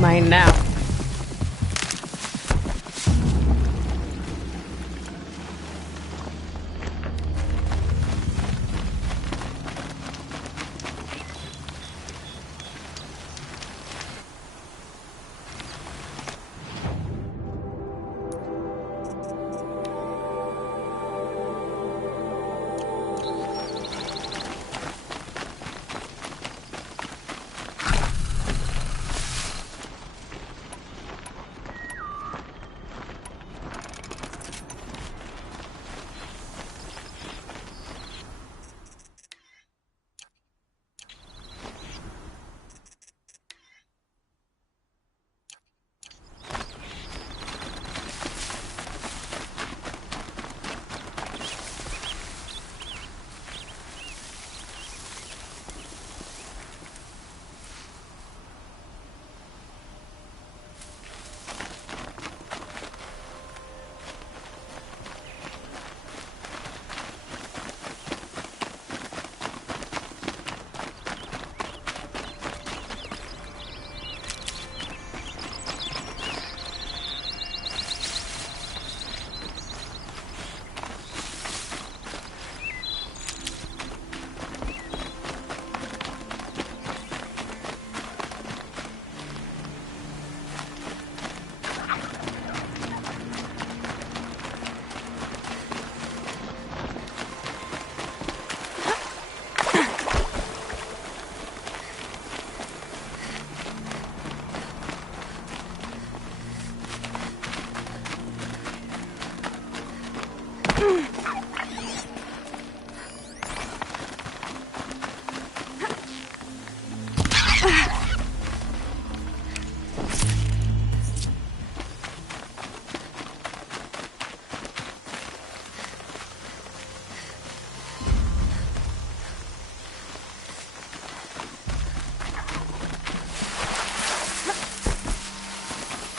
Mine now.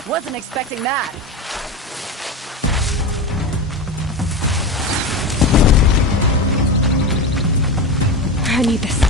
Wasn't expecting that. I need this.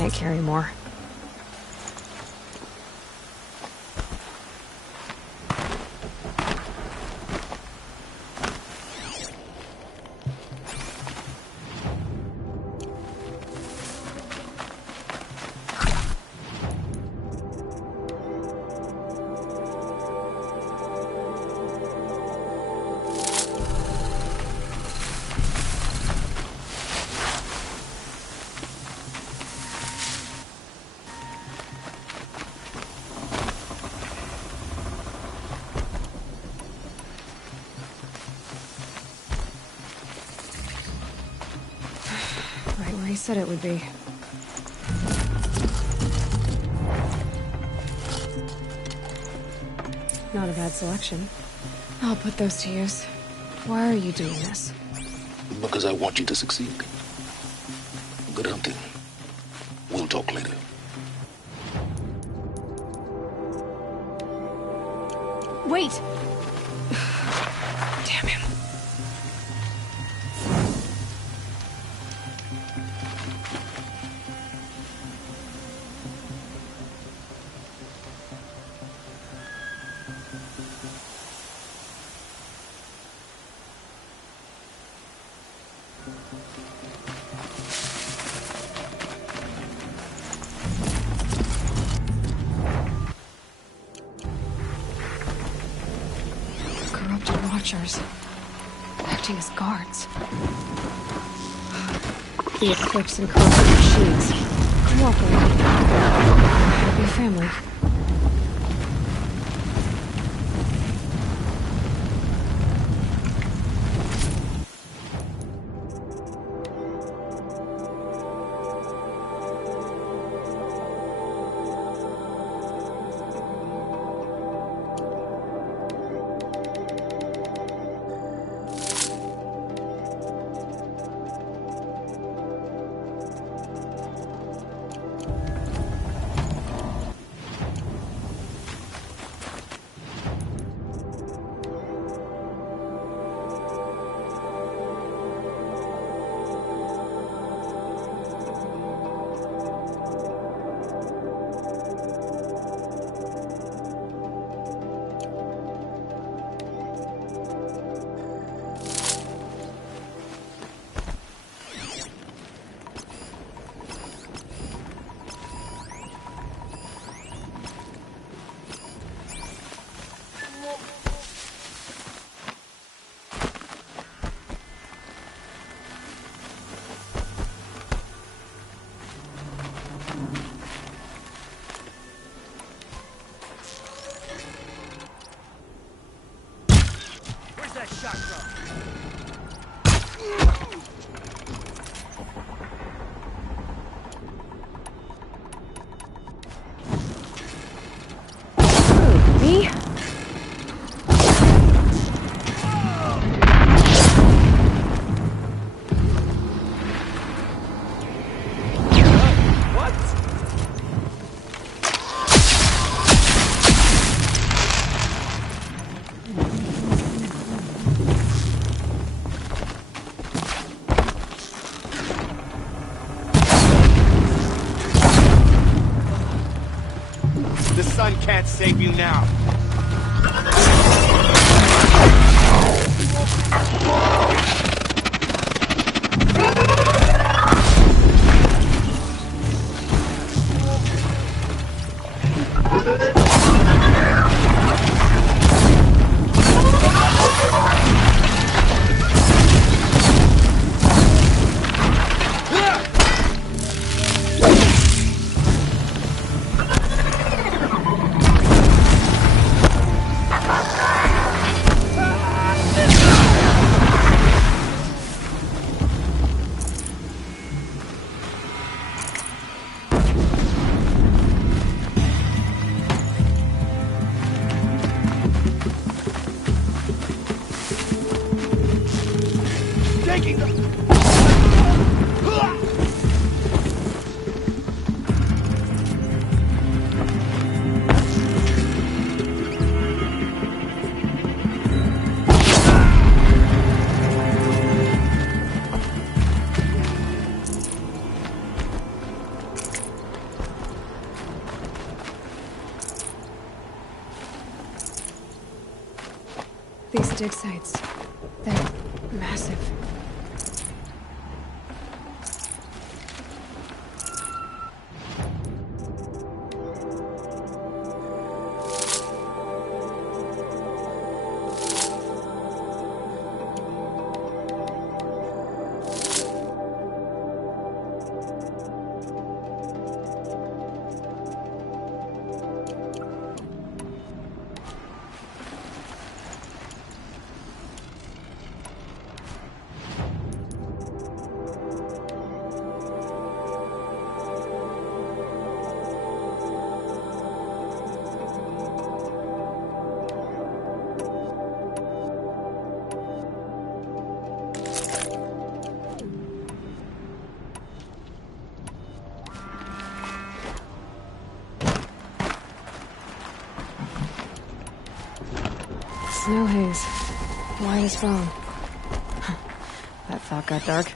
can't carry more. Right where he said it would be. Not a bad selection. I'll put those to use. Why are you doing this? Because I want you to succeed. Good hunting. We'll talk later. Wait! Damn him. Corrupted Watchers. Acting as guards. The Eclipse and corrupted machines. Cooperating. Happy family. Me? The sun can't save you now. dig sites. They're massive. Snow haze. White as foam. That thought got dark.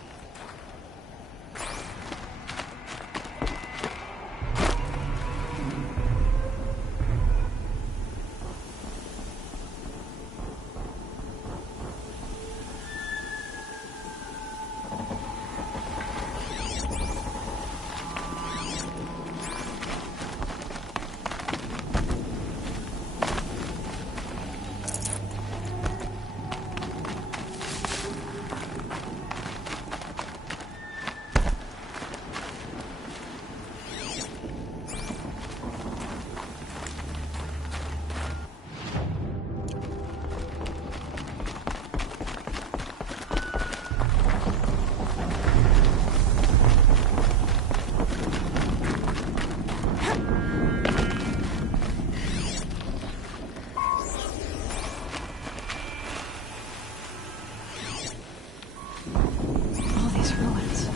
All these ruins.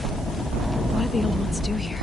What did the old ones do here?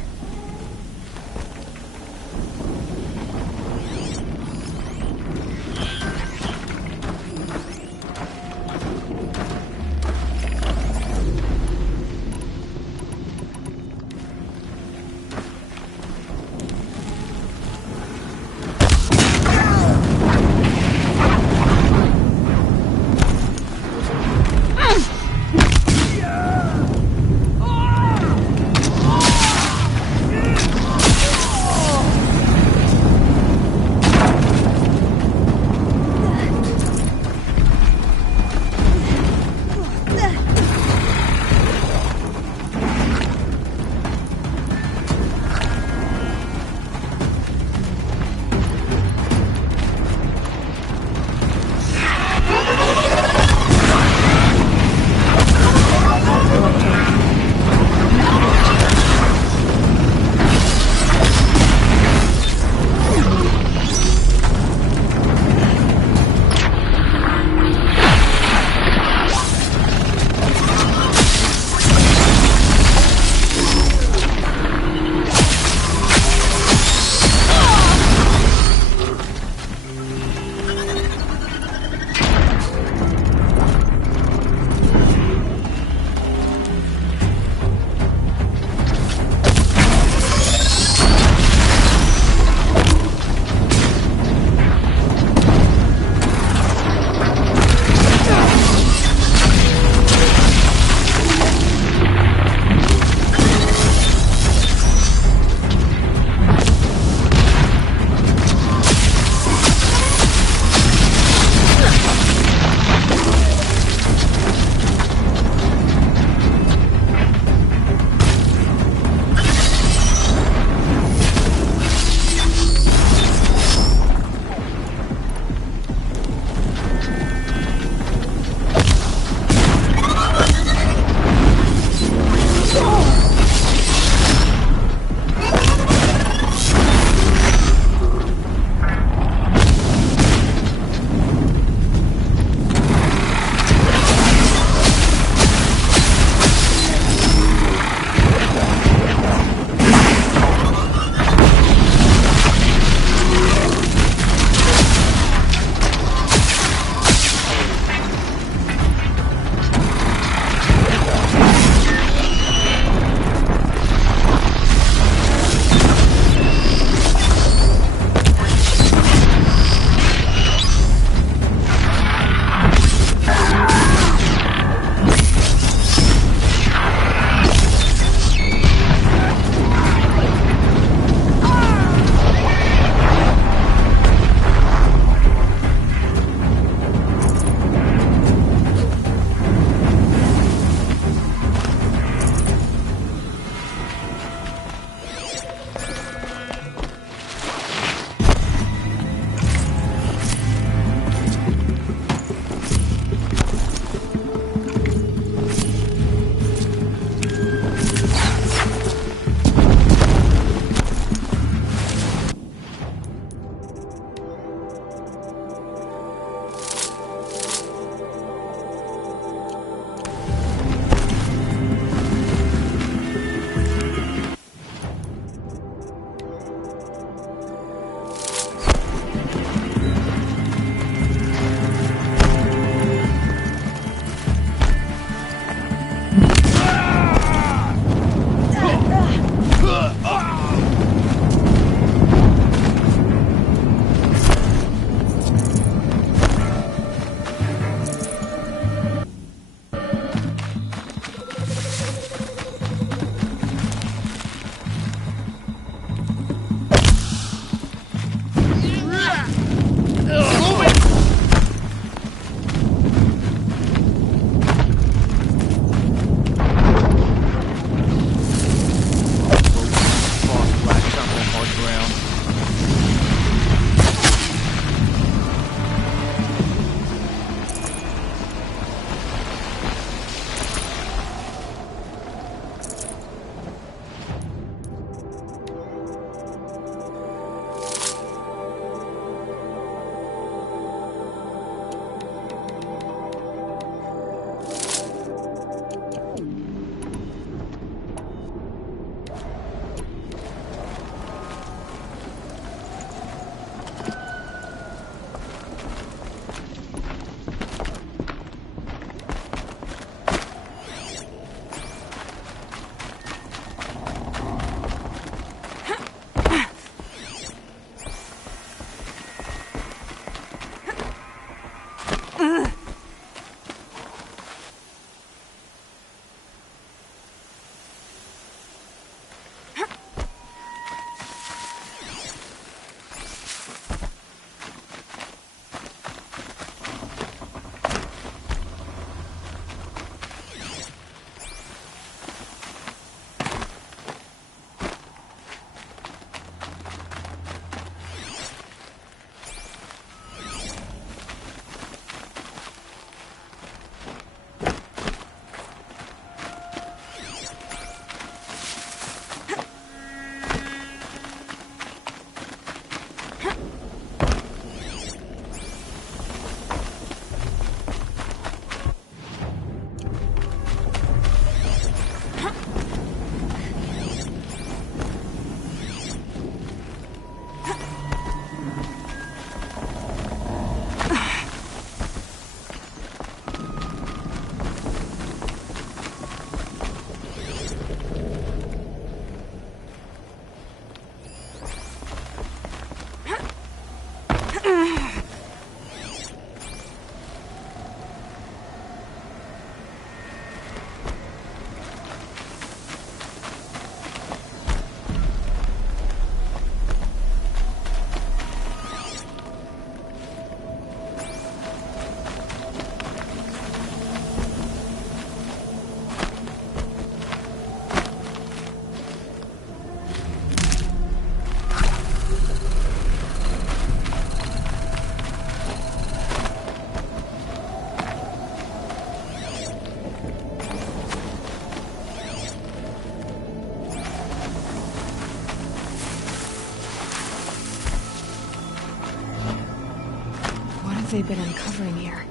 they've been uncovering here?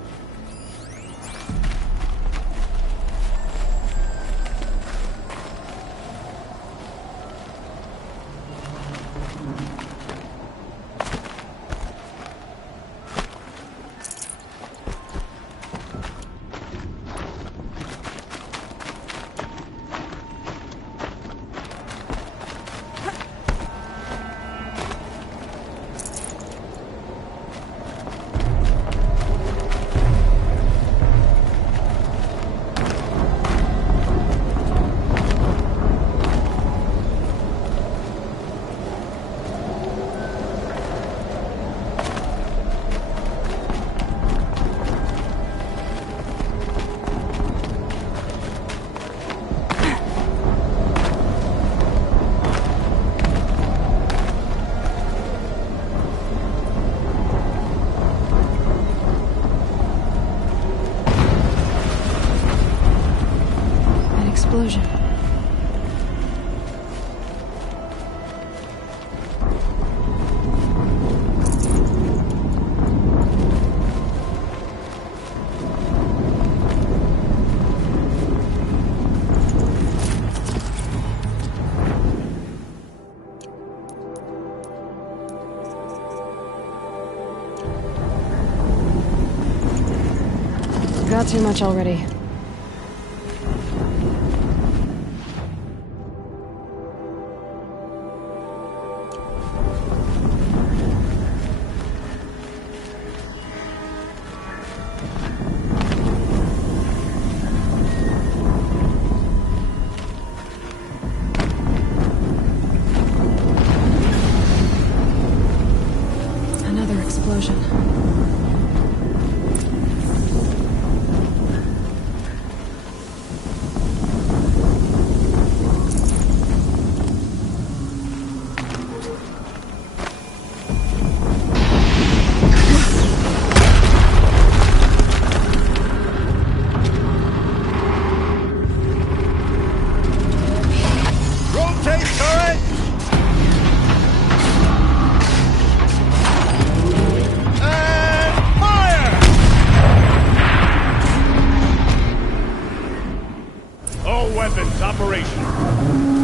Explosion. Got too much already. Another explosion. Rotate turret! And fire! All weapons operational.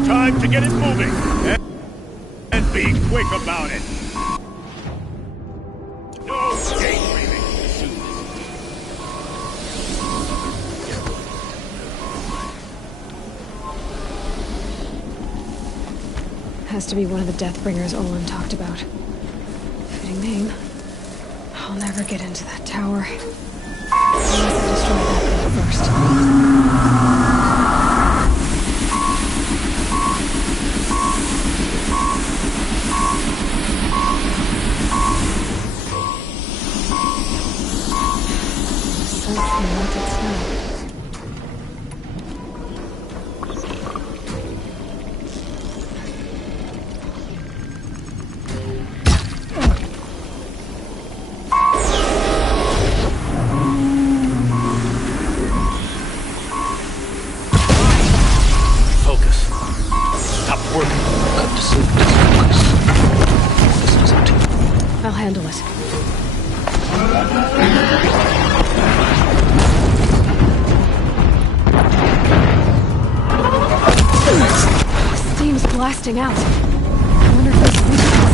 Time to get it moving. And be quick about it. No daydreaming. Has to be one of the Deathbringers Olin talked about. Fitting name. I'll never get into that tower. Unless I destroy that thing first. Something like its smell. Focus. Stop working. Got to see focus. This is empty. I'll handle it. Steam's blasting out. I wonder if there's weakness.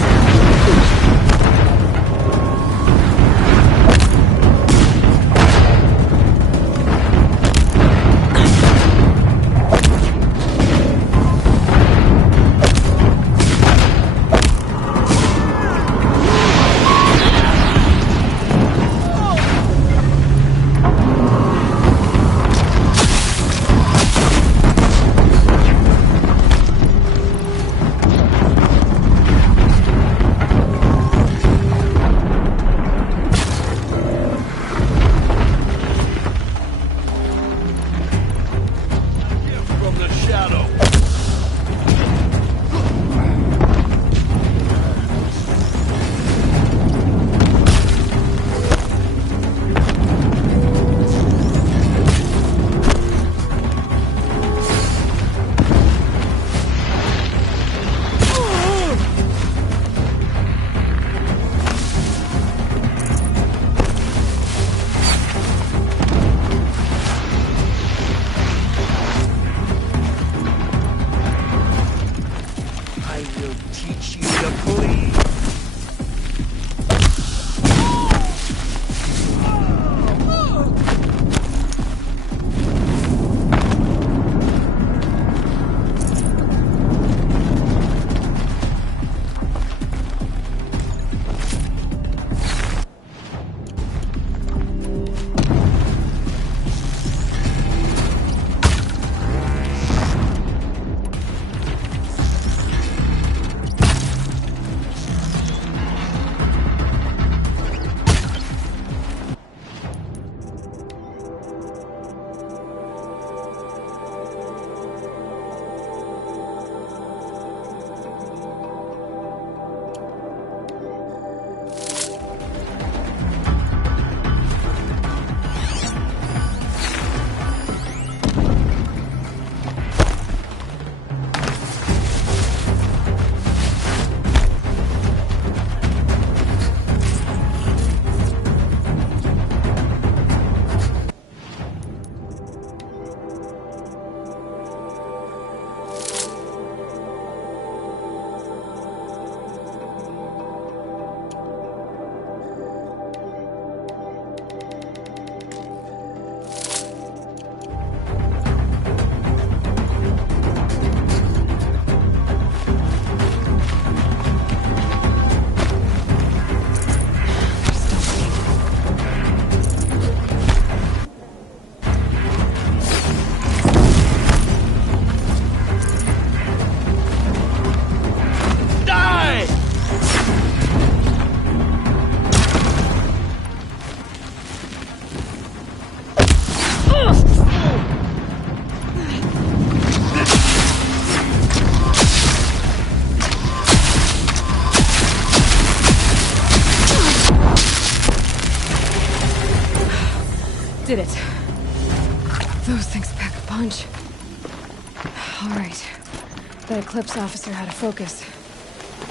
The Eclipse officer had a focus.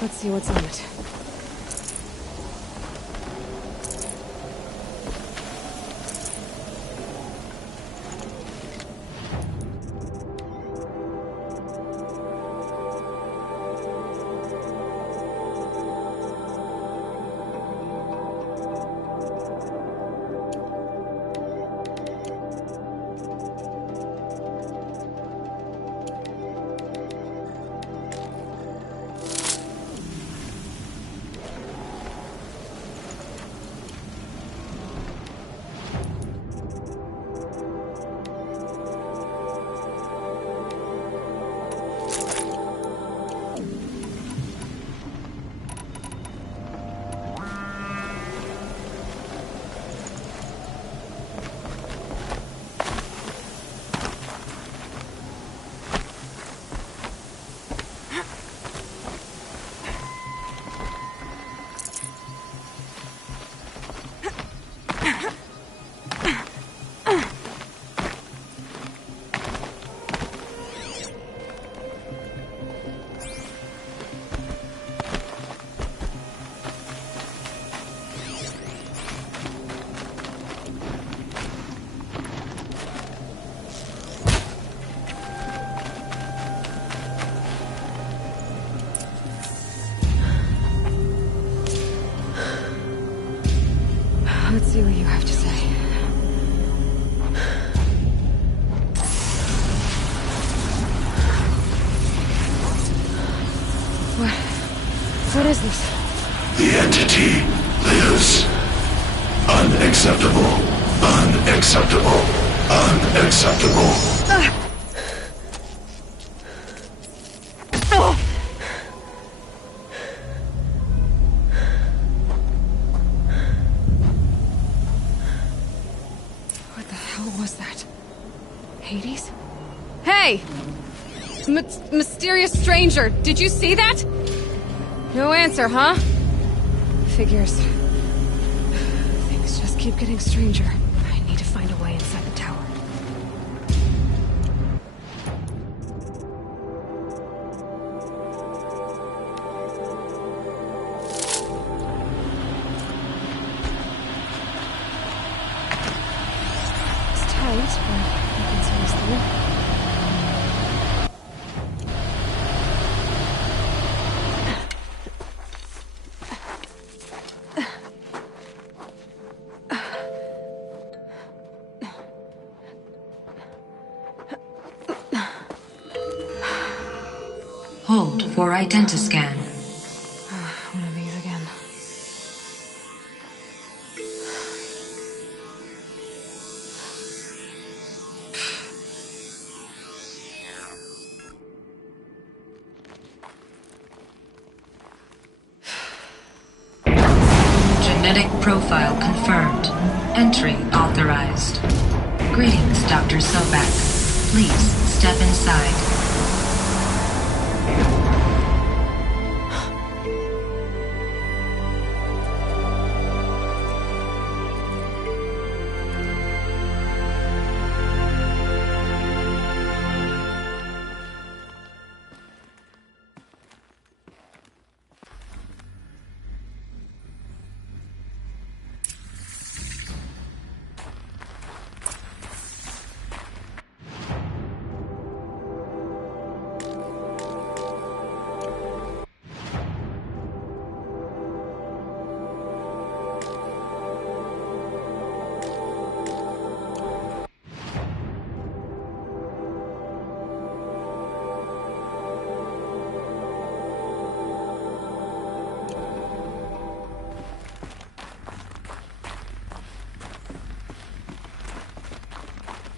Let's see what's on it. Let's see what you have to say. What is this? The entity lives. Unacceptable. Unacceptable. Unacceptable. What the hell was that? Hades? Hey! Mysterious stranger, did you see that? No answer, huh? Figures. Things just keep getting stranger. I need to find a way inside the tower. It's tight, but I can squeeze through. Hold for identiscan. One of these again. Genetic profile confirmed. Entry authorized. Greetings, Dr. Sobek. Please step inside.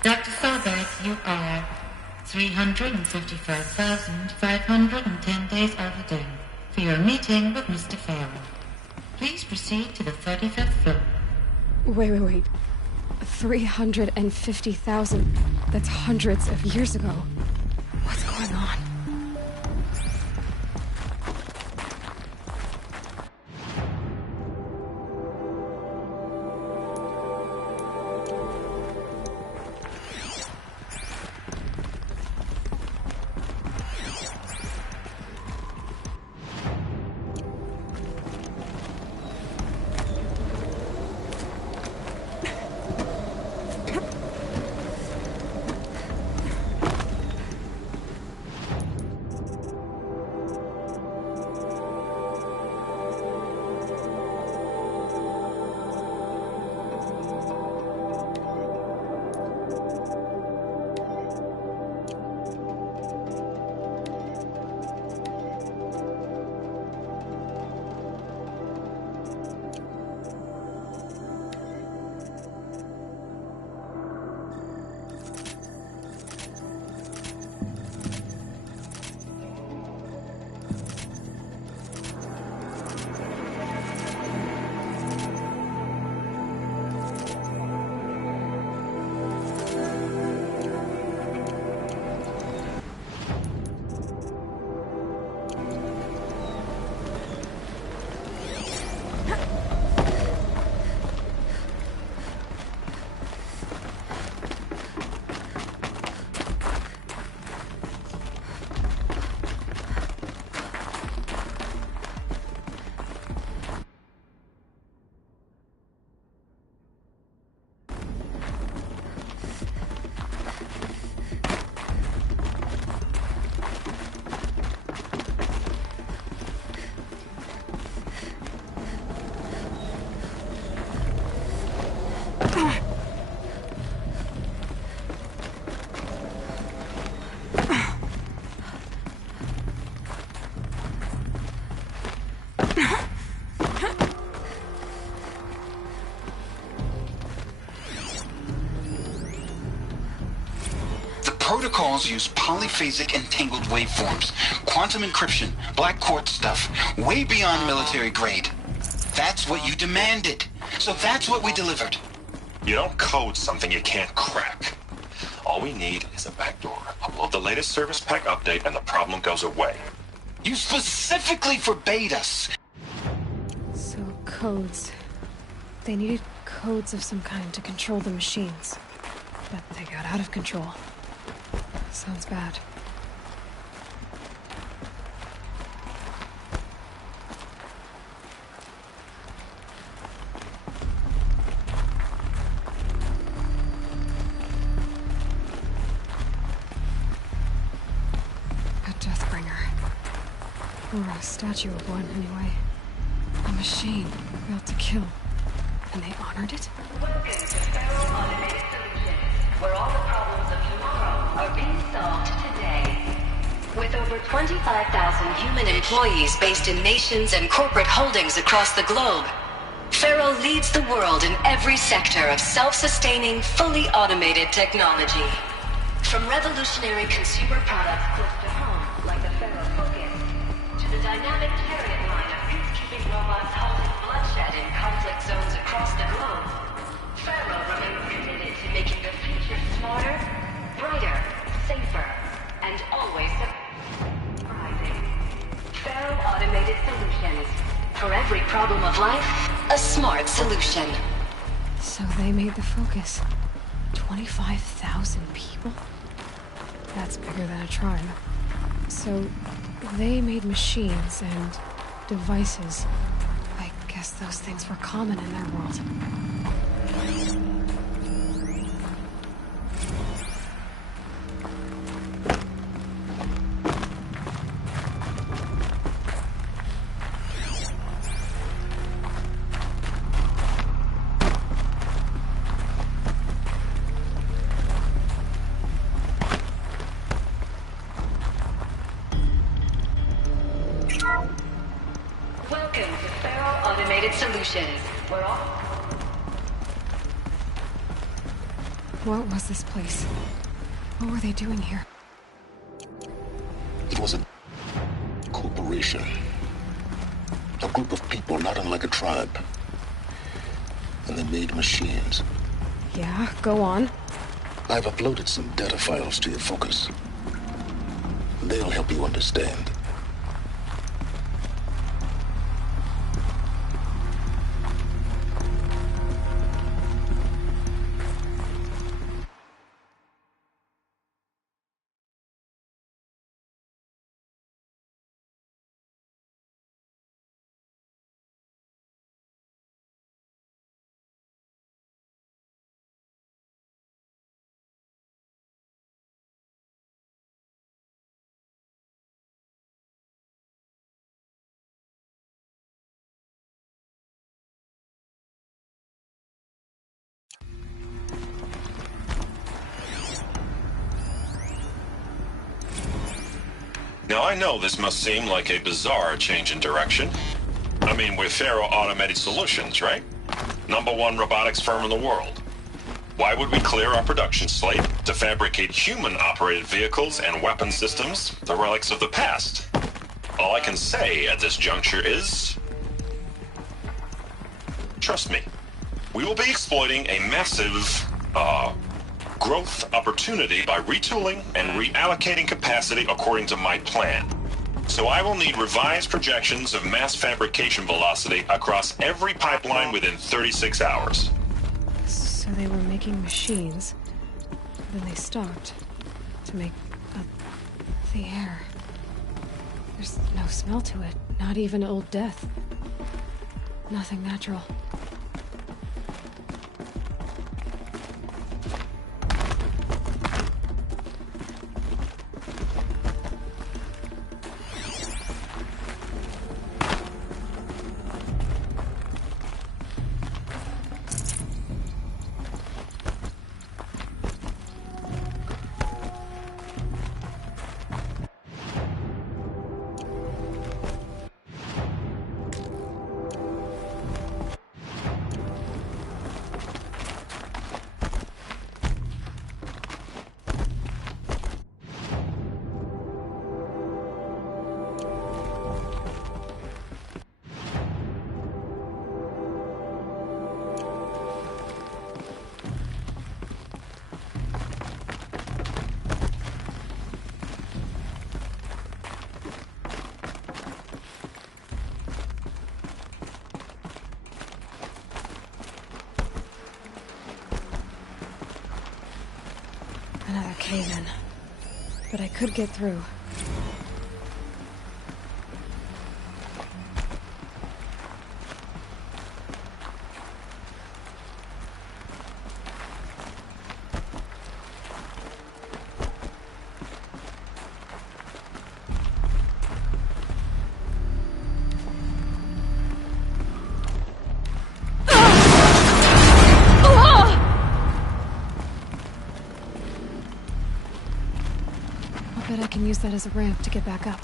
Dr. Sobek, you are 355,510 days overdue for your meeting with Mr. Farrell. Please proceed to the 35th floor. Wait. 350,000. That's hundreds of years ago. What's going on? Protocols use polyphasic entangled waveforms, quantum encryption, black quartz stuff, way beyond military grade. That's what you demanded. So that's what we delivered. You don't code something you can't crack. All we need is a backdoor. Upload the latest service pack update and the problem goes away. You specifically forbade us. So, codes. They needed codes of some kind to control the machines. But they got out of control. Sounds bad. A Deathbringer. Or a statue of one, anyway. A machine built to kill. And they honored it? Welcome to Federal Automated Solutions, where all the problems of tomorrow are being solved today. With over 25,000 human employees based in nations and corporate holdings across the globe, Faro leads the world in every sector of self-sustaining, fully automated technology. From revolutionary consumer products close to home, like the Faro Focus, to the dynamic Chariot line of peacekeeping robots halting bloodshed in conflict zones across the globe, Faro remains committed to making the future smarter, brighter, safer, and always surprising. Faro Automated Solutions. For every problem of life, a smart solution. So they made the Focus. 25,000 people? That's bigger than a tribe. So they made machines and devices. I guess those things were common in their world. Welcome to Faro Automated Solutions. We're all... What was this place? What were they doing here? It was a corporation. A group of people not unlike a tribe. And they made machines. Yeah, go on. I've uploaded some data files to your Focus. They'll help you understand. Now I know this must seem like a bizarre change in direction. I mean, we're Faro Automated Solutions, right? #1 robotics firm in the world. Why would we clear our production slate to fabricate human-operated vehicles and weapon systems, the relics of the past? All I can say at this juncture is... trust me. We will be exploiting a massive, growth opportunity by retooling and reallocating capacity according to my plan. So I will need revised projections of mass fabrication velocity across every pipeline within 36 hours. So they were making machines. Then they stopped. To make the air. There's no smell to it. Not even old death. Nothing natural. Another cave-in. But I could get through. Bet I can use that as a ramp to get back up.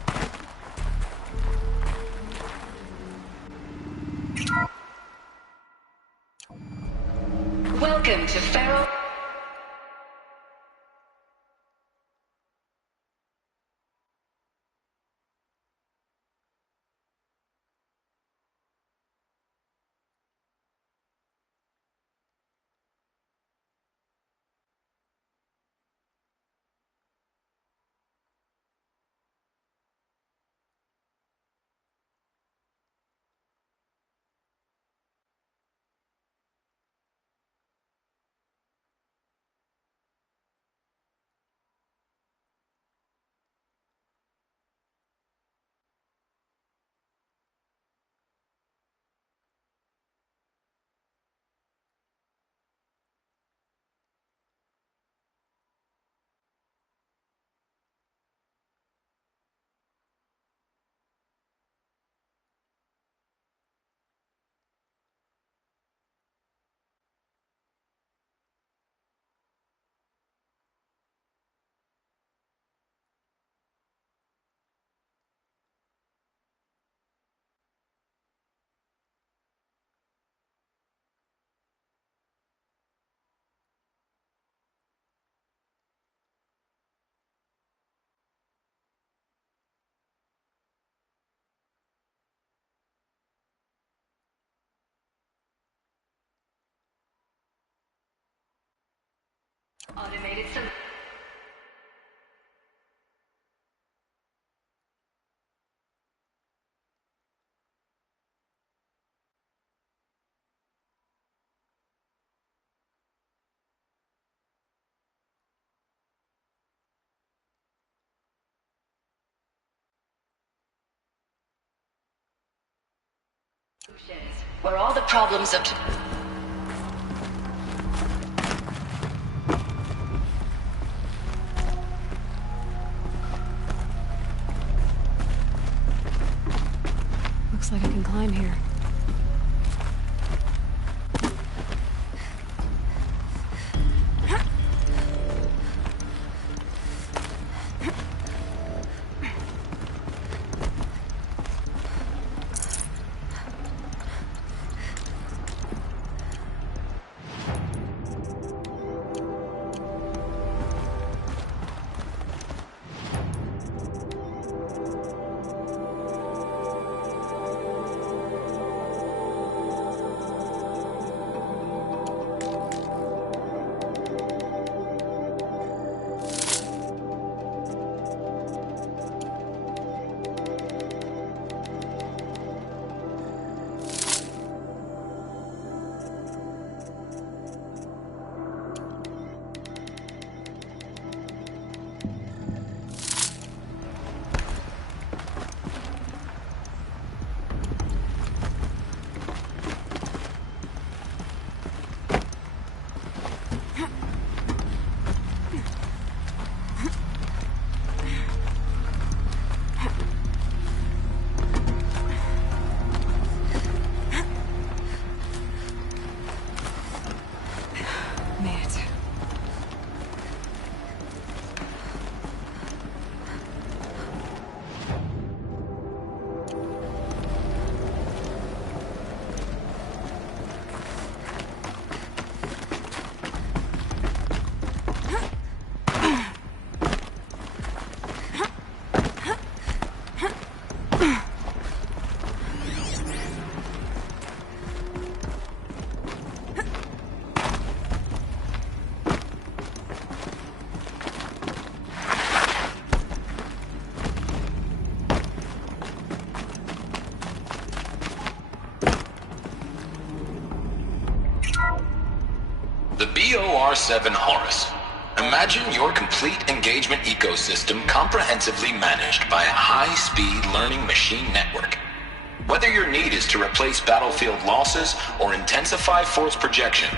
Welcome to Pharaoh. Automated solution. Where all the problems of Looks like I can climb here. BOR-7 Horus. Imagine your complete engagement ecosystem comprehensively managed by a high-speed learning machine network. Whether your need is to replace battlefield losses or intensify force projection,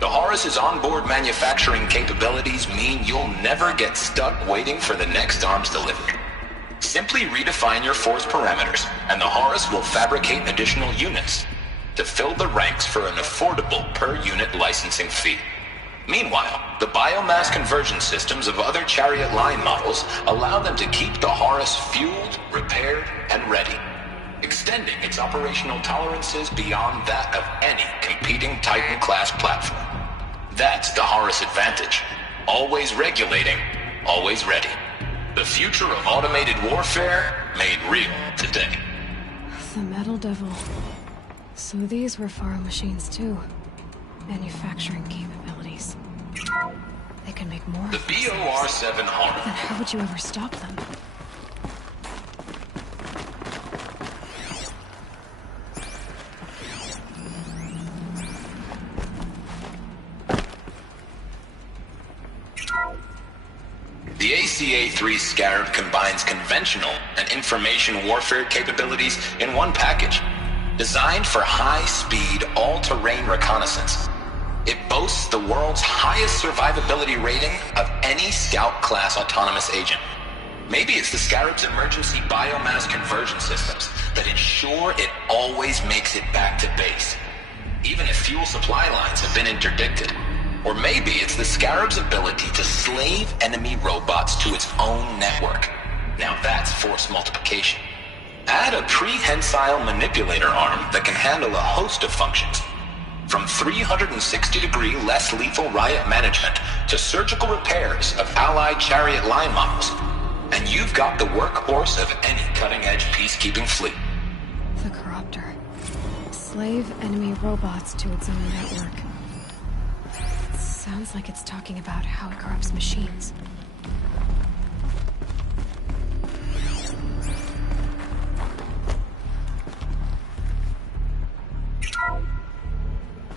the Horus's onboard manufacturing capabilities mean you'll never get stuck waiting for the next arms delivery. Simply redefine your force parameters, and the Horus will fabricate additional units to fill the ranks for an affordable per-unit licensing fee. Meanwhile, the biomass conversion systems of other Chariot line models allow them to keep the Horus fueled, repaired, and ready, extending its operational tolerances beyond that of any competing Titan-class platform. That's the Horus advantage. Always regulating, always ready. The future of automated warfare made real today. The Metal Devil. So these were Faro machines too. Manufacturing capabilities. They can make more. The BOR-7 Horus. Then how would you ever stop them? The ACA-3 Scarab combines conventional and information warfare capabilities in one package, designed for high-speed, all-terrain reconnaissance. It boasts the world's highest survivability rating of any Scout-class autonomous agent. Maybe it's the Scarab's emergency biomass conversion systems that ensure it always makes it back to base, even if fuel supply lines have been interdicted. Or maybe it's the Scarab's ability to slave enemy robots to its own network. Now that's force multiplication. Add a prehensile manipulator arm that can handle a host of functions, from 360-degree less lethal riot management to surgical repairs of allied Chariot line models, and you've got the workhorse of any cutting-edge peacekeeping fleet. The Corruptor. Slave enemy robots to its own network. Sounds like it's talking about how it corrupts machines.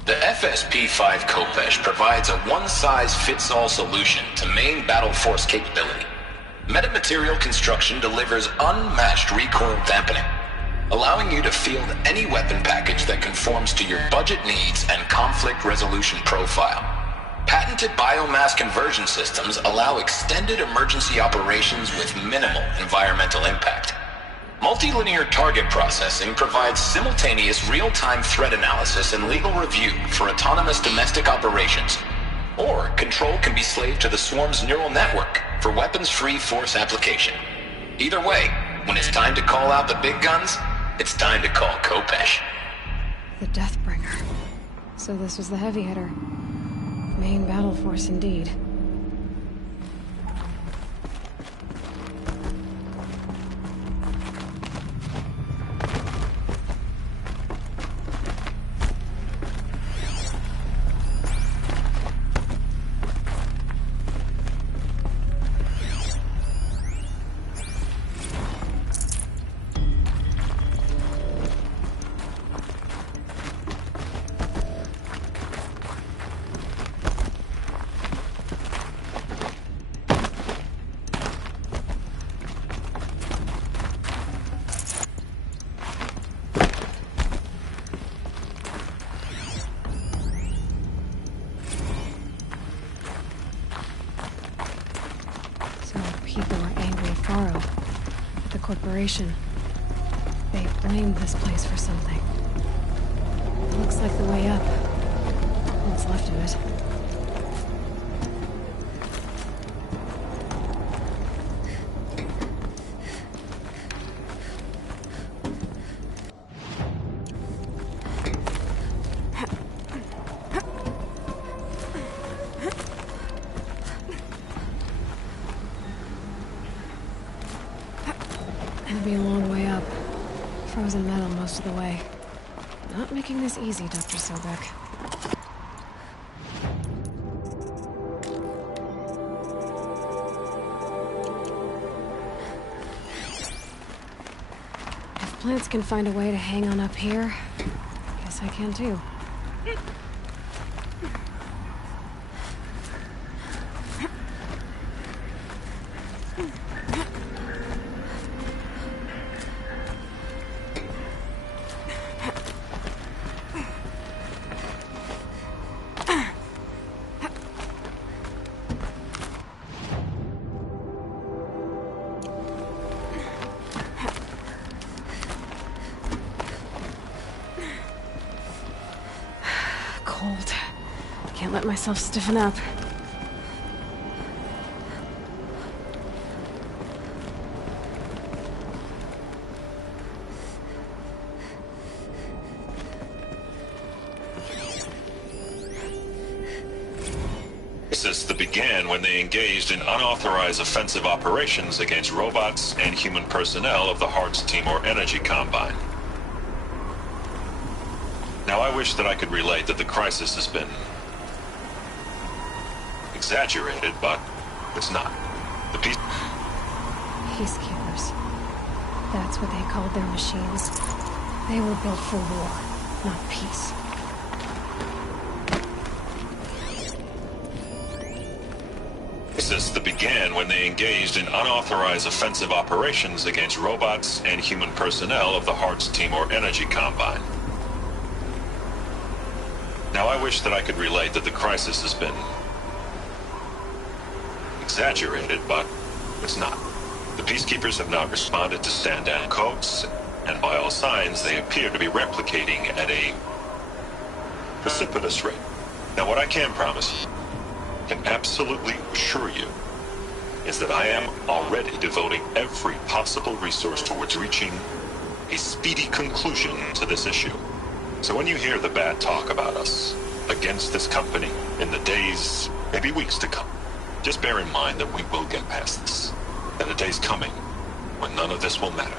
The FSP-5 Khopesh provides a one-size-fits-all solution to main battle force capability. Metamaterial construction delivers unmatched recoil dampening, allowing you to field any weapon package that conforms to your budget needs and conflict resolution profile. Patented biomass conversion systems allow extended emergency operations with minimal environmental impact. Multilinear target processing provides simultaneous real-time threat analysis and legal review for autonomous domestic operations. Or control can be slaved to the Swarm's neural network for weapons-free force application. Either way, when it's time to call out the big guns, it's time to call Khopesh. The Deathbringer. So this was the heavy hitter. Main battle force indeed. Corporation. They blamed this place for something. It looks like the way up. What's left of it. It'll be a long way up. Frozen metal most of the way. Not making this easy, Dr. Sobek. If plants can find a way to hang on up here, guess I can too. Can't let myself stiffen up. Crisis that began when they engaged in unauthorized offensive operations against robots and human personnel of the Hearts Timor Energy Combine. Now, I wish that I could relate that the crisis has been exaggerated, but it's not. The Peacekeepers. That's what they called their machines. They were built for war, not peace. Crisis that began when they engaged in unauthorized offensive operations against robots and human personnel of the Hearts Timor Energy Combine. Now, I wish that I could relate that the crisis has been exaggerated, but it's not. The Peacekeepers have not responded to stand-down codes, and by all signs, they appear to be replicating at a precipitous rate. Now, what I can promise, can absolutely assure you, is that I am already devoting every possible resource towards reaching a speedy conclusion to this issue. So when you hear the bad talk about us against this company in the days, maybe weeks to come, just bear in mind that we will get past this. That a day's coming when none of this will matter.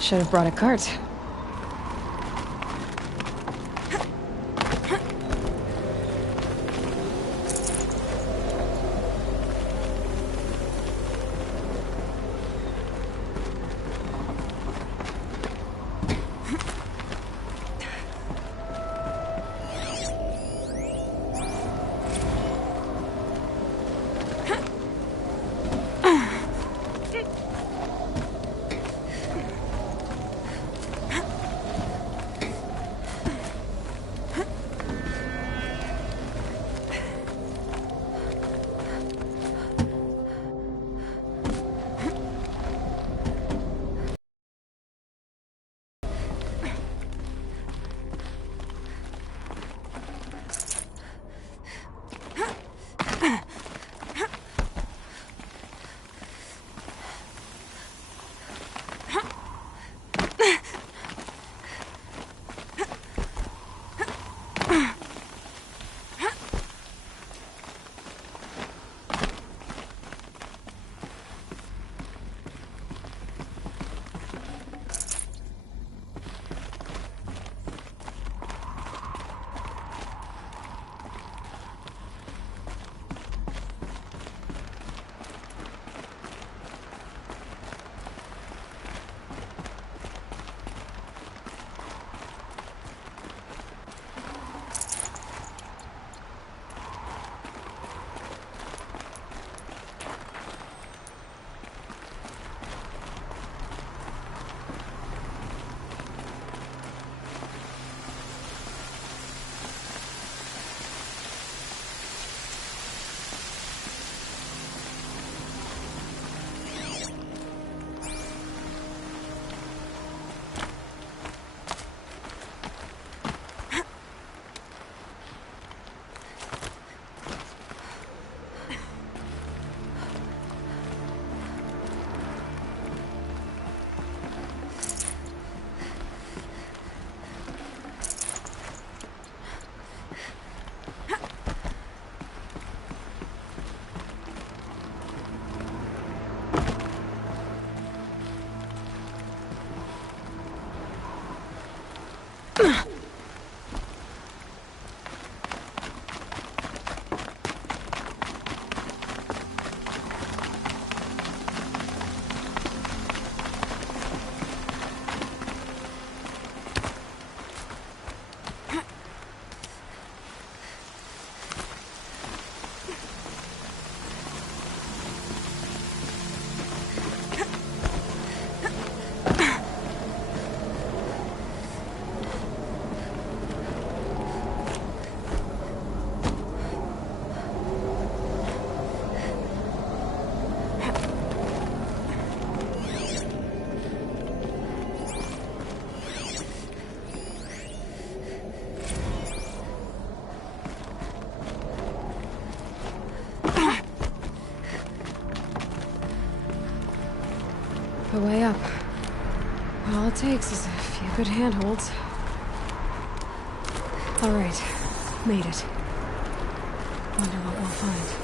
Should have brought a cart. the way up. All it takes is a few good handholds. Alright, made it. Wonder what we'll find.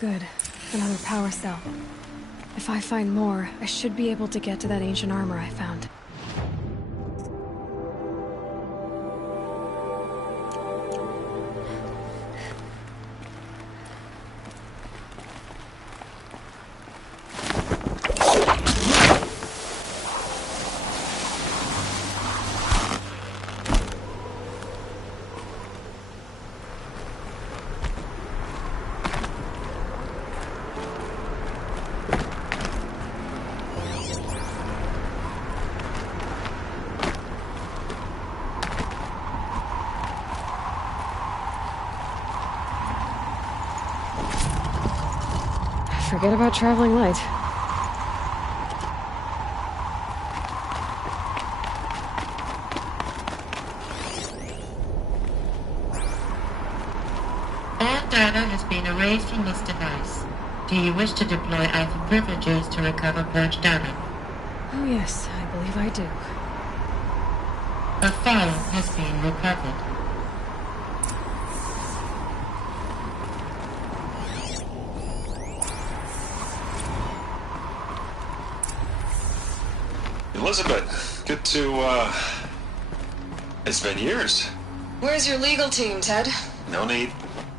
Good. Another power cell. If I find more, I should be able to get to that ancient armor I found. Forget about traveling light. All data has been erased from this device. Do you wish to deploy Alpha privileges to recover purged data? Oh yes, I believe I do. A file has been recovered. Elizabeth, good to, it's been years. Where's your legal team, Ted? No need.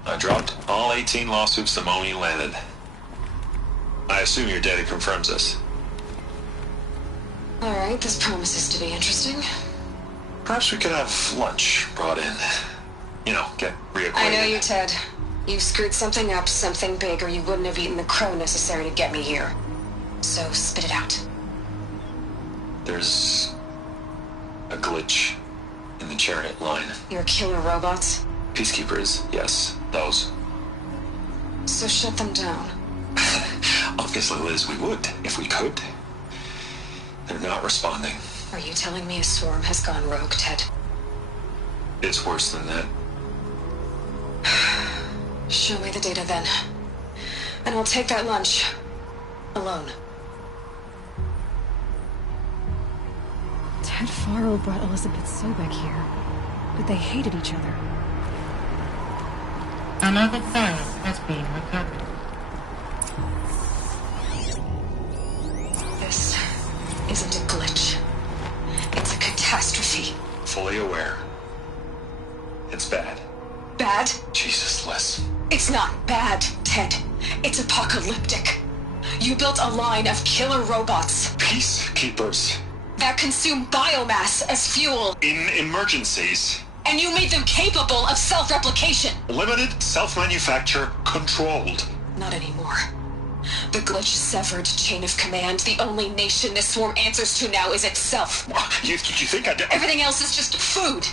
I dropped all 18 lawsuits the moment you landed. I assume your daddy confirms this. Alright, this promises to be interesting. Perhaps we could have lunch brought in. You know, get reacquainted. I know you, Ted. You screwed something up, something big, or you wouldn't have eaten the crow necessary to get me here. So, spit it out. There's a glitch in the chariot line. Your killer robots? Peacekeepers, yes, those. So shut them down. Obviously, Liz, we would, if we could. They're not responding. Are you telling me a swarm has gone rogue, Ted? It's worse than that. Show me the data then. And I'll take that lunch. Alone. Ted Faro brought Elizabeth Sobek here, but they hated each other. Another file has been recovered. This isn't a glitch. It's a catastrophe. Fully aware. It's bad. Bad? Jesus, Liz. It's not bad, Ted. It's apocalyptic. You built a line of killer robots. Peacekeepers. That consume biomass as fuel. In emergencies. And you made them capable of self-replication. Limited, self-manufacture, controlled. Not anymore. The glitch severed chain of command. The only nation this swarm answers to now is itself. You think I did? Everything else is just food.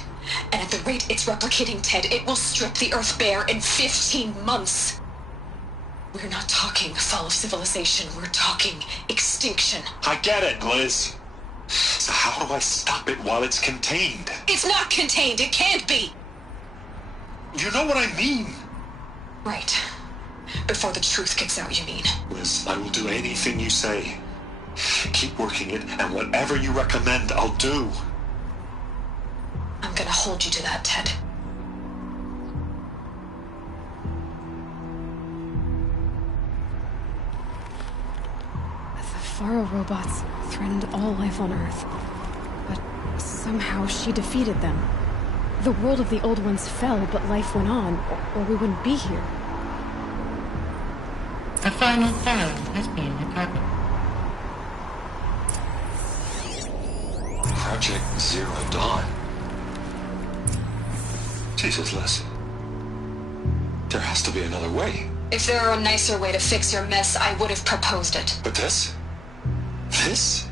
And at the rate it's replicating, Ted, it will strip the Earth bare in 15 months. We're not talking fall of civilization. We're talking extinction. I get it, Liz. So how do I stop it while it's contained? It's not contained. It can't be. You know what I mean. Right. Before the truth gets out, you mean? Liz, I will do anything you say. Keep working it, and whatever you recommend, I'll do. I'm gonna hold you to that, Ted. The Faro robots threatened all life on Earth, but somehow she defeated them. The world of the Old Ones fell, but life went on, or we wouldn't be here. A final file has been recovered. Project Zero Dawn. Jesus, Liz. There has to be another way. If there were a nicer way to fix your mess, I would have proposed it. But this? This?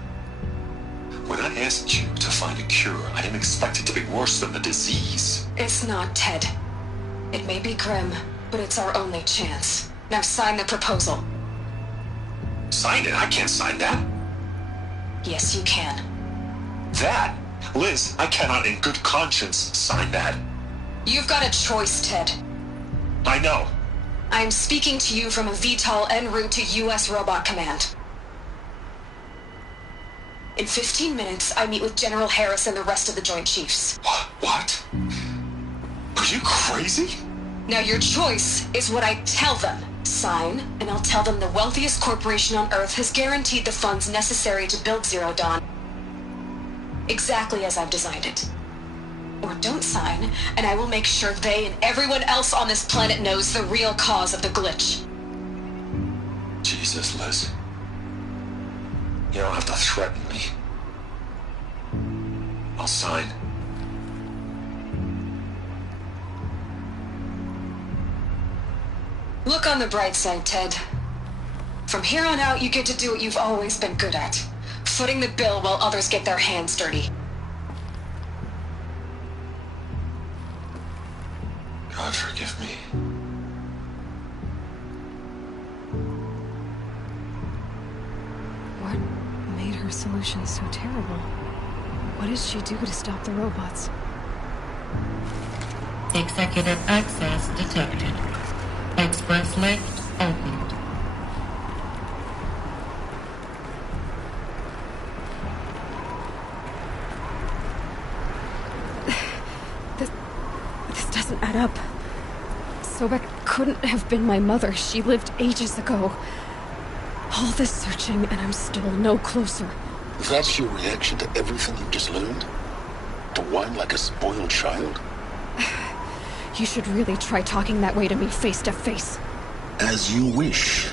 When I asked you to find a cure, I didn't expect it to be worse than the disease. It's not, Ted. It may be grim, but it's our only chance. Now sign the proposal. Sign it? I can't sign that. Yes, you can. That? Liz, I cannot in good conscience sign that. You've got a choice, Ted. I know. I am speaking to you from a VTOL en route to U.S. Robot Command. In 15 minutes, I meet with General Harris and the rest of the Joint Chiefs. What? Are you crazy? Now your choice is what I tell them. Sign, and I'll tell them the wealthiest corporation on Earth has guaranteed the funds necessary to build Zero Dawn. Exactly as I've designed it. Or don't sign, and I will make sure they and everyone else on this planet knows the real cause of the glitch. Jesus, Liz. You don't have to threaten me. I'll sign. Look on the bright side, Ted. From here on out, you get to do what you've always been good at. Footing the bill while others get their hands dirty. God forgive me. What made her solution so terrible? What did she do to stop the robots? Executive access detected. Express lift opened. This doesn't add up. Sobek couldn't have been my mother. She lived ages ago. All this searching, and I'm still no closer. That's your reaction to everything you just learned? To whine like a spoiled child? You should really try talking that way to me face to face. As you wish.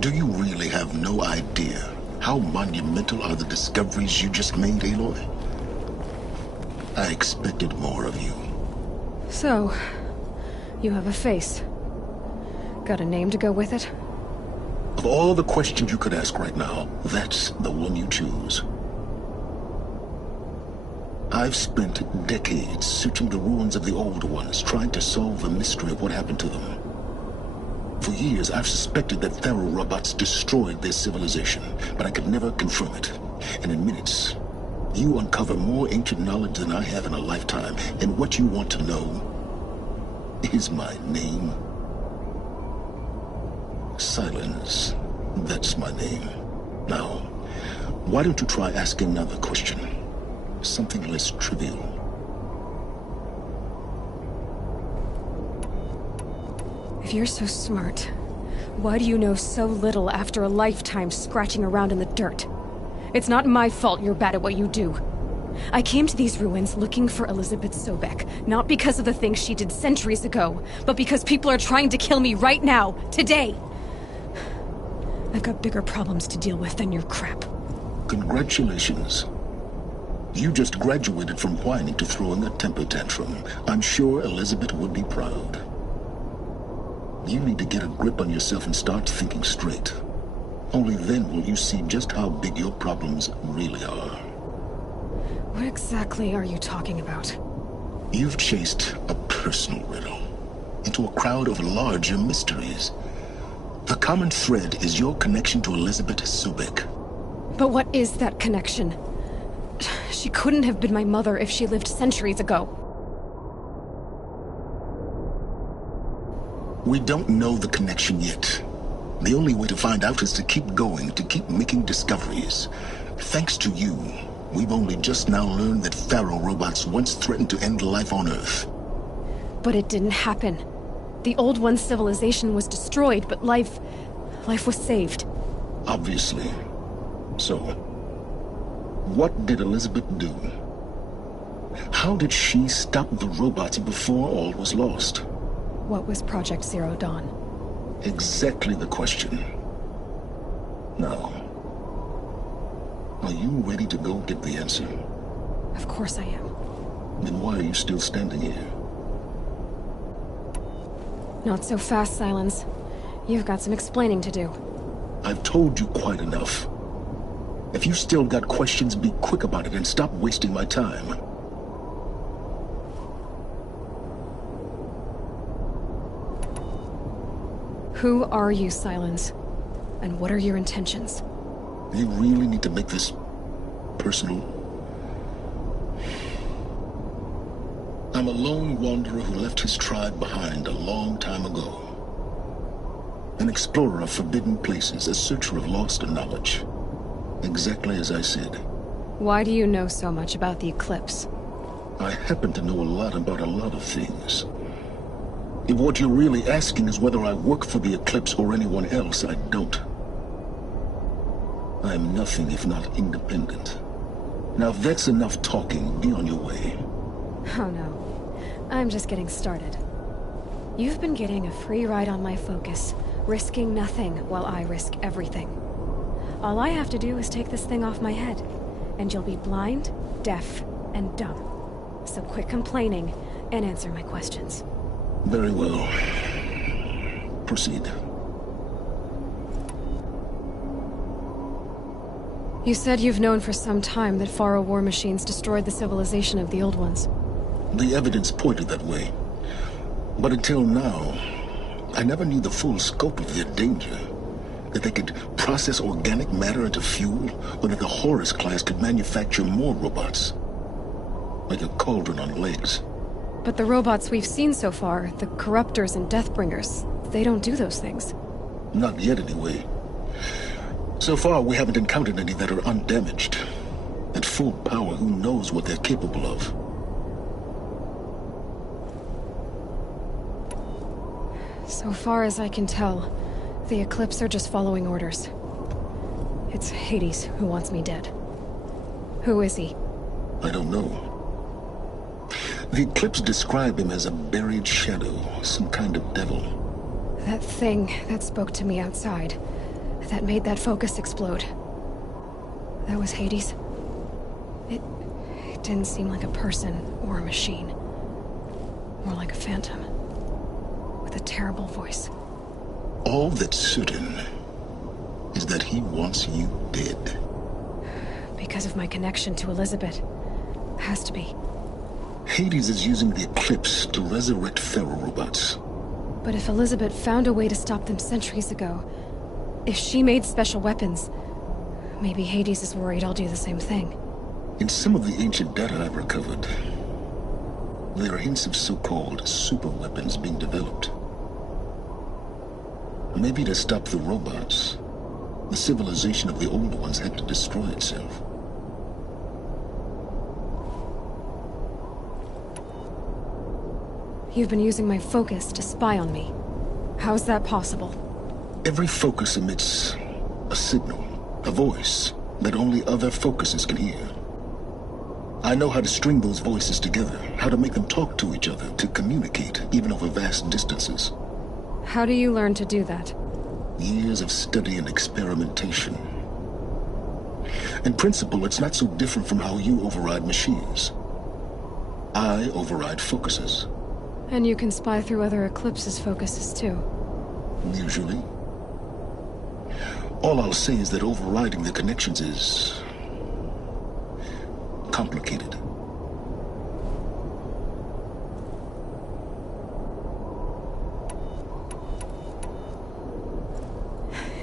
Do you really have no idea how monumental are the discoveries you just made, Aloy? I expected more of you. So, you have a face. Got a name to go with it? Of all the questions you could ask right now, that's the one you choose. I've spent decades searching the ruins of the old ones, trying to solve the mystery of what happened to them. For years, I've suspected that Faro robots destroyed their civilization, but I could never confirm it. And in minutes, you uncover more ancient knowledge than I have in a lifetime, and what you want to know is my name. Silence. That's my name. Now, why don't you try asking another question? Something less trivial. If you're so smart, why do you know so little after a lifetime scratching around in the dirt? It's not my fault you're bad at what you do. I came to these ruins looking for Elizabeth Sobek, not because of the things she did centuries ago, but because people are trying to kill me right now, today. I've got bigger problems to deal with than your crap. Congratulations. You just graduated from whining to throwing a temper tantrum. I'm sure Elizabeth would be proud. You need to get a grip on yourself and start thinking straight. Only then will you see just how big your problems really are. What exactly are you talking about? You've chased a personal riddle into a crowd of larger mysteries. The common thread is your connection to Elizabeth Sobek. But what is that connection? She couldn't have been my mother if she lived centuries ago. We don't know the connection yet. The only way to find out is to keep going, to keep making discoveries. Thanks to you, we've only just now learned that Faro robots once threatened to end life on Earth. But it didn't happen. The Old One's civilization was destroyed, but life was saved. Obviously. So, what did Elizabeth do? How did she stop the robots before all was lost? What was Project Zero Dawn? Exactly the question. Now, are you ready to go get the answer? Of course I am. Then why are you still standing here? Not so fast, Silence. You've got some explaining to do. I've told you quite enough. If you still got questions, be quick about it and stop wasting my time. Who are you, Silence? And what are your intentions? You really need to make this personal? I'm a lone wanderer who left his tribe behind a long time ago. An explorer of forbidden places, a searcher of lost knowledge. Exactly as I said. Why do you know so much about the Eclipse? I happen to know a lot about a lot of things. If what you're really asking is whether I work for the Eclipse or anyone else, I don't. I am nothing if not independent. Now if that's enough talking, be on your way. Oh no. I'm just getting started. You've been getting a free ride on my focus, risking nothing while I risk everything. All I have to do is take this thing off my head, and you'll be blind, deaf, and dumb. So quit complaining and answer my questions. Very well. Proceed. You said you've known for some time that Faro war machines destroyed the civilization of the Old Ones. The evidence pointed that way. But until now, I never knew the full scope of their danger. That they could process organic matter into fuel, or that the Horus class could manufacture more robots. Like a cauldron on legs. But the robots we've seen so far, the Corruptors and Deathbringers, they don't do those things. Not yet, anyway. So far, we haven't encountered any that are undamaged. At full power, who knows what they're capable of? So far as I can tell, the Eclipse are just following orders. It's Hades who wants me dead. Who is he? I don't know. The Eclipse describe him as a buried shadow, some kind of devil. That thing that spoke to me outside, that made that focus explode. That was Hades. It didn't seem like a person or a machine. More like a phantom. With a terrible voice. All that's certain is that he wants you dead. Because of my connection to Elizabeth. Has to be. Hades is using the Eclipse to resurrect Faro robots. But if Elizabeth found a way to stop them centuries ago, if she made special weapons, maybe Hades is worried I'll do the same thing. In some of the ancient data I've recovered, there are hints of so-called super weapons being developed. Maybe to stop the robots, the civilization of the older ones had to destroy itself. You've been using my focus to spy on me. How's that possible? Every focus emits a signal, a voice, that only other focuses can hear. I know how to string those voices together, how to make them talk to each other, to communicate, even over vast distances. How do you learn to do that? Years of study and experimentation. In principle, it's not so different from how you override machines. I override focuses. And you can spy through other Eclipse's focuses too. Usually. All I'll say is that overriding the connections is complicated.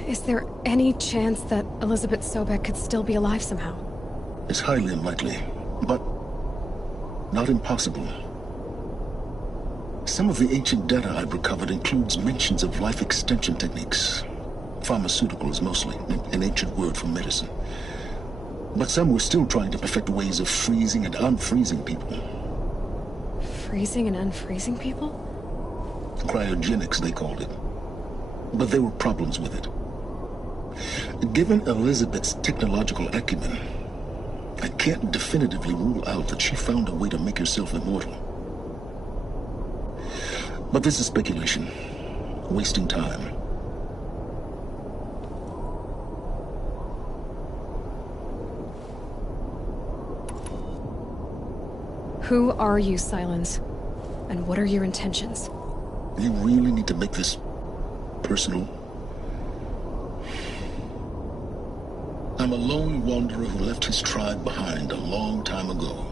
Is there any chance that Elizabeth Sobek could still be alive somehow? It's highly unlikely, but not impossible. Some of the ancient data I've recovered includes mentions of life extension techniques. Pharmaceuticals, mostly, an ancient word for medicine. But some were still trying to perfect ways of freezing and unfreezing people. Freezing and unfreezing people? Cryogenics, they called it. But there were problems with it. Given Elizabeth's technological acumen, I can't definitively rule out that she found a way to make herself immortal. But this is speculation. Wasting time. Who are you, Silence? And what are your intentions? You really need to make this personal? I'm a lone wanderer who left his tribe behind a long time ago.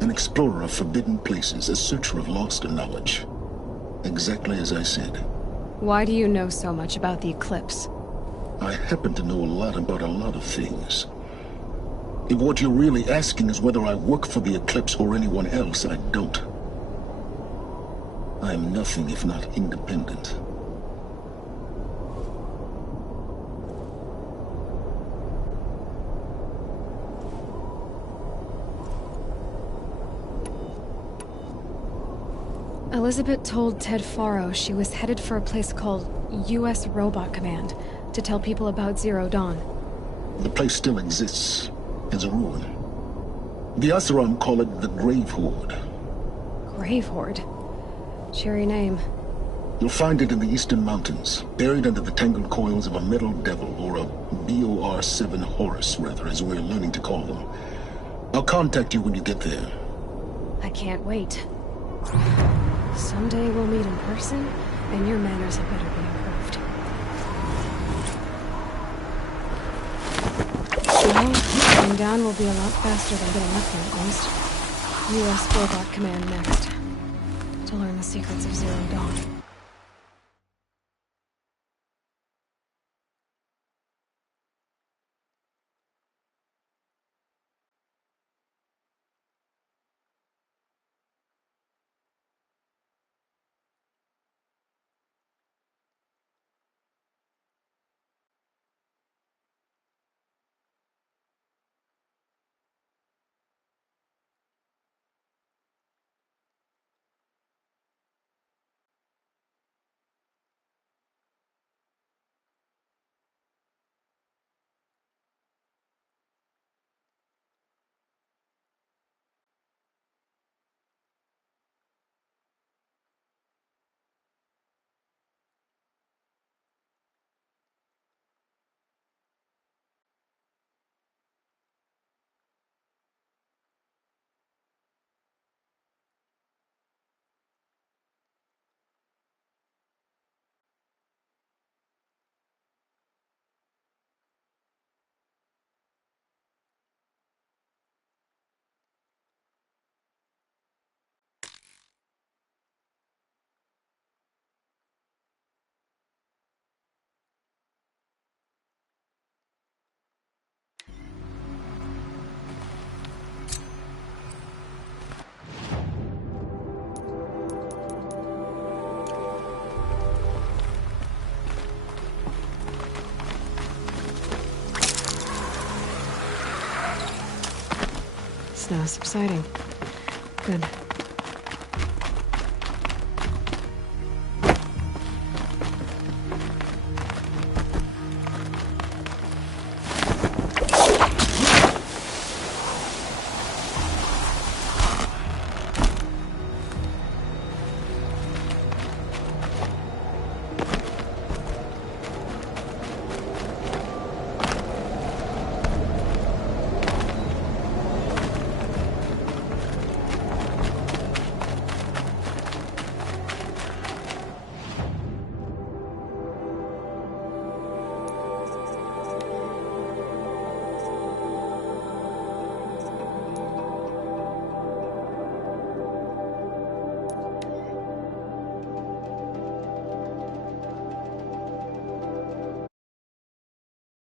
An explorer of forbidden places, a searcher of lost knowledge. Exactly as I said. Why do you know so much about the Eclipse? I happen to know a lot about a lot of things. If what you're really asking is whether I work for the Eclipse or anyone else, I don't. I am nothing if not independent. Elizabeth told Ted Faro she was headed for a place called U.S. Robot Command to tell people about Zero Dawn. The place still exists as a ruin. The Oseram call it the Grave Horde. Grave Horde? Cheery name. You'll find it in the Eastern Mountains, buried under the tangled coils of a metal devil, or a BOR-7 Horus, rather, as we're learning to call them. I'll contact you when you get there. I can't wait. Someday we'll meet in person, and your manners had better be improved. Well, getting down will be a lot faster than getting up here, at least. U.S. Robot Command next. To learn the secrets of Zero Dawn. It's now subsiding. Good.